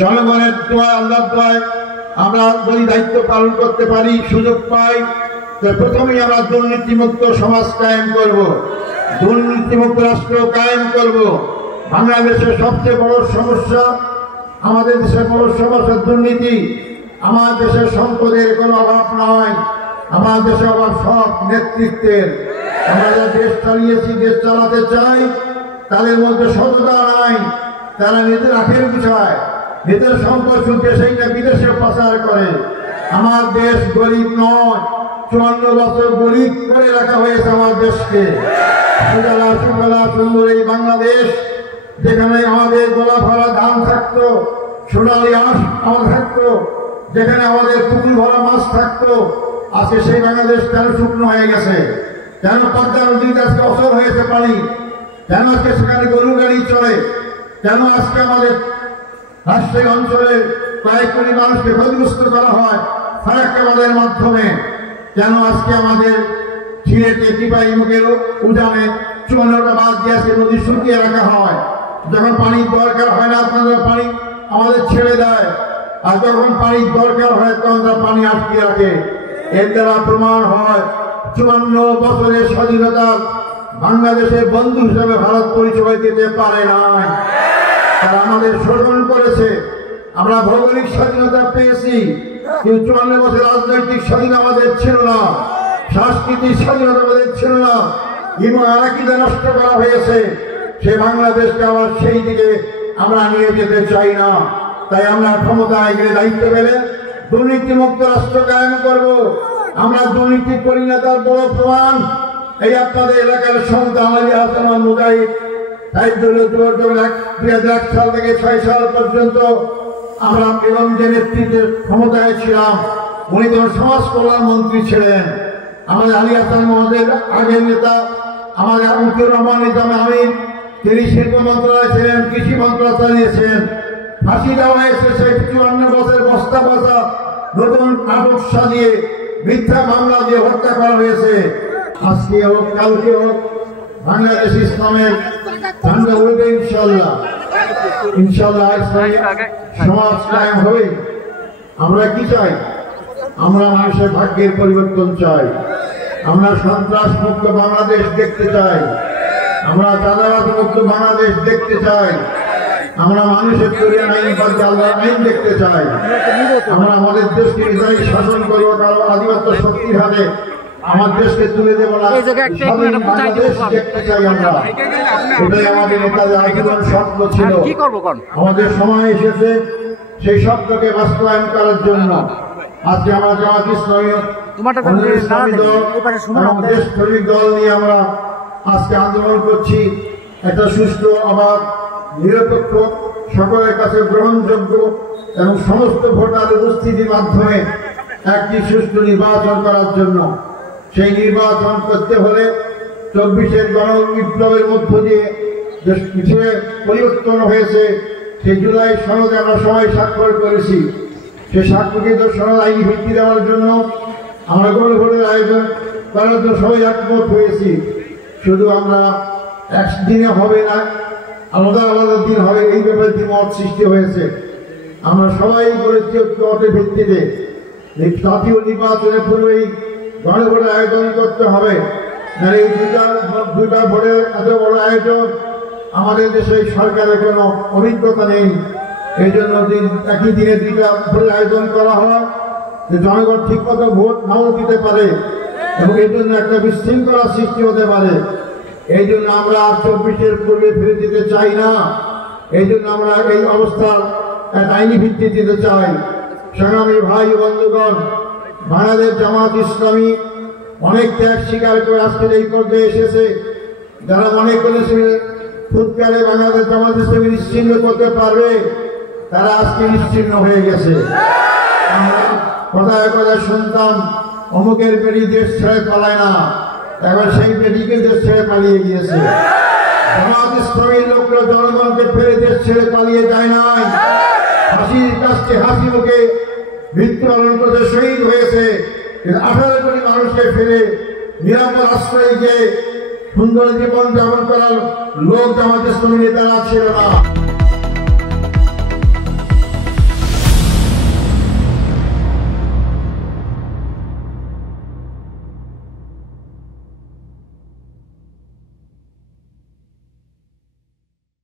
জনগণের দোয়া আল্লাহর দোয়ায় আমরা যদি দায়িত্ব পালন করতে পারি, সুযোগ পাই, তো প্রথমেই আমরা দুর্নীতিমুক্ত সমাজ কায়েম করব, দুর্নীতিমুক্ত রাষ্ট্র কায়েম করব। বাংলাদেশের সবচেয়ে বড় সমস্যা, আমাদের দেশের বড় সমস্যা দুর্নীতি। আমার দেশের সম্পদের কোনো অভাব নয়, আমার দেশের অভাব সব নেতৃত্বের। আমরা যারা দেশ চালিয়েছি, দেশ চালাতে চাই, তাদের মধ্যে সততা নাই। তারা নিজের আখের গুছায়, নিজের সম্পদ শুনতে সেইটা বিদেশে পাচার করে। আমার দেশ গরিব নয়, 54 বছর গরিব করে রাখা হয়েছে আমার দেশকে। সুজলা সুফলা সুন্দর এই বাংলাদেশ, যেখানে আমাদের গোলা ভরা ধান থাকতো, সোনালি আঁশ আমার থাকতো, যেখানে আমাদের পুকুর ভরা মাছ থাকতো, আজকে সেই বাংলাদেশ কেন শুকনো হয়ে গেছে? কেন পদ্মা নদীতে আজকে অসর হয়েছে পানি? কেন আজকে সেখানে গরু গাড়ি চলে? কেন আজকে আমাদের রাজশাহী অঞ্চলের কয়েক কোটি মানুষকে ক্ষতিগ্রস্ত করা হয় ফারাক্কাবাদের মাধ্যমে? কেন আজকে আমাদের সিলেটে টিপাইমুখের উজানে 54টা বাঁধ দিয়ে আজকে নদী শুকিয়ে রাখা হয়? যখন পানির দরকার হয় না, আপনারা পানি আমাদের ছেড়ে দেয়, আর যখন পানির দরকার হয় তখন তারা পানি আটকে রাখে। এর দ্বারা প্রমাণ হয় 54 বছরের স্বাধীনতা বাংলাদেশের বন্ধু হিসাবে ভারত পরিচয় দিতে পারে নাই। তারা আমাদের শোষণ করেছে। আমরা ভৌগোলিক স্বাধীনতা পেয়েছি, কিন্তু 54 বছর রাজনৈতিক স্বাধীনতা আমাদের ছিল না, সাংস্কৃতিক স্বাধীনতা আমাদের ছিল না। ইমান আকিদা নষ্ট করা হয়েছে। সে বাংলাদেশকে আবার সেই দিকে আমরা নিয়ে যেতে চাই না। তাই আমরা ক্ষমতায় গেলে দায়িত্ব পেলে দুর্নীতিমুক্ত রাষ্ট্র কায়েম করব। আমরা দুর্নীতি করি না, তার বড় প্রমাণ এই আপনাদের এলাকার সন্তান আলী হাসান মুজাহিদ 2001 সাল থেকে 6 সাল পর্যন্ত আমরা এবং যে নেতৃত্বে ক্ষমতায় ছিলাম, উনি তখন সমাজ কল্যাণ মন্ত্রী ছিলেন। আমাদের আলী হাসান মহোদয়ের আগের নেতা আমাদের মুজিবুর রহমান নিজাম আমিন, তিনি শিল্প মন্ত্রণালয় ছিলেন, কৃষি মন্ত্রণালয় চালিয়েছেন। ফাঁসি দেওয়া হয়েছে সেই 54 বছর বস্তা বস্তা নতুন নাটক সাজিয়ে মিথ্যা মামলা দিয়ে হত্যা করা হয়েছে। আজকে হোক, কালকে হোক, বাংলাদেশ ইসলামের ঝান্ডা উঠবে ইনশাল্লাহ। ইনশাল্লাহ সমাজ কায়েম হবে। আমরা কি চাই? আমরা মানুষের ভাগ্যের পরিবর্তন চাই। আমরা সন্ত্রাস মুক্ত বাংলাদেশ দেখতে চাই। আমরা চাঁদাবাদ মুক্ত বাংলাদেশ দেখতে চাই। আমরা মানুষের তৈরি আইন বা আল্লাহর আইন দেখতে চাই। আমরা আমাদের দেশকে নিজেরাই শাসন করবো, কারো আধিপত্য শক্তির হাতে আমার দেশকে তুলে দেবো না, বাংলাদেশ দেখতে চাই আমরা। এটাই আমাদের নেতাদের আজীবন স্বপ্ন ছিল। আমাদের সময় এসেছে সেই স্বপ্নকে বাস্তবায়ন করার জন্য। আজকে আমরা জামাত ইসলামী দেশ শ্রমিক দল নিয়ে আমরা আজকে আন্দোলন করছি। একটা সুষ্ঠু, অবাধ, নিরপেক্ষ, সকলের কাছে গ্রহণযোগ্য এবং সমস্ত ভোটার উপস্থিতির মাধ্যমে একটি সুষ্ঠু নির্বাচন করার জন্য। সেই নির্বাচন করতে হলে 24-এর গণবিপ্লবের মধ্য দিয়ে দেশ পিছিয়ে পরিবর্তন হয়েছে। সেই জুলাই সনদে আমরা সবাই স্বাক্ষর করেছি। সেই স্বাক্ষরিত সনদ আইনি ভিত্তি দেওয়ার জন্য আমরা গণভোটের আয়োজন করার জন্য সবাই একমত হয়েছি। শুধু আমরা একদিনে হবে না, আলাদা আলাদা দিন হবে, এই ব্যাপারে দ্বিমত সৃষ্টি হয়েছে। আমরা সবাই করেছি ঐক্যমতের ভিত্তিতে জাতীয় নির্বাচনের পূর্বেই গণভোটের আয়োজন করতে হবে। এই দুইটা ভোটের এত বড় আয়োজন আমাদের দেশে সরকারের কোনো অভিজ্ঞতা নেই। এই জন্য একই দিনে দুইটা ভোটের আয়োজন করা হয়, যে জনগণ ঠিক মতো ভোট নাও দিতে পারে এবং এই জন্য একটা বিশৃঙ্খলা সৃষ্টি হতে পারে। এই জন্য আমরা 24-এর পূর্বে ফিরে যেতে চাই না। এই জন্য আমরা এই অবস্থার এক আইনি ভিত্তি দিতে চাই। সংগ্রামী ভাই বন্ধুগণ, বাংলাদেশ জামাত ইসলামী অনেক ত্যাগ স্বীকার করে আজকের এই পর্যায়ে এসেছে। যারা মনে করেছিল ফুটকালে বাংলাদেশ জামাত ইসলামী নিশ্চিহ্ন করতে পারবে, তারা আজকে নিশ্চিহ্ন হয়ে গেছে। আমরা কথায় কথায় শুনতাম অমুকের বেটি দেশ ছেড়ে পালায় না, এবার সেই বেটিকে দেশ ছেড়ে পালিয়ে গিয়েছে। জামাত ইসলামীর লোকরা জনগণকে ফেলে দেশ ছেড়ে পালিয়ে যায় নাই। হাসির কাছে হাসি মুখে মৃত্যুবরণ করতে শহীদ হয়েছে। 18 কোটি মানুষকে ফেলে নিরাপদ আশ্রয় গিয়ে সুন্দর জীবন যাপন করার লোক জামাত ইসলামী নেতারা ছিল না।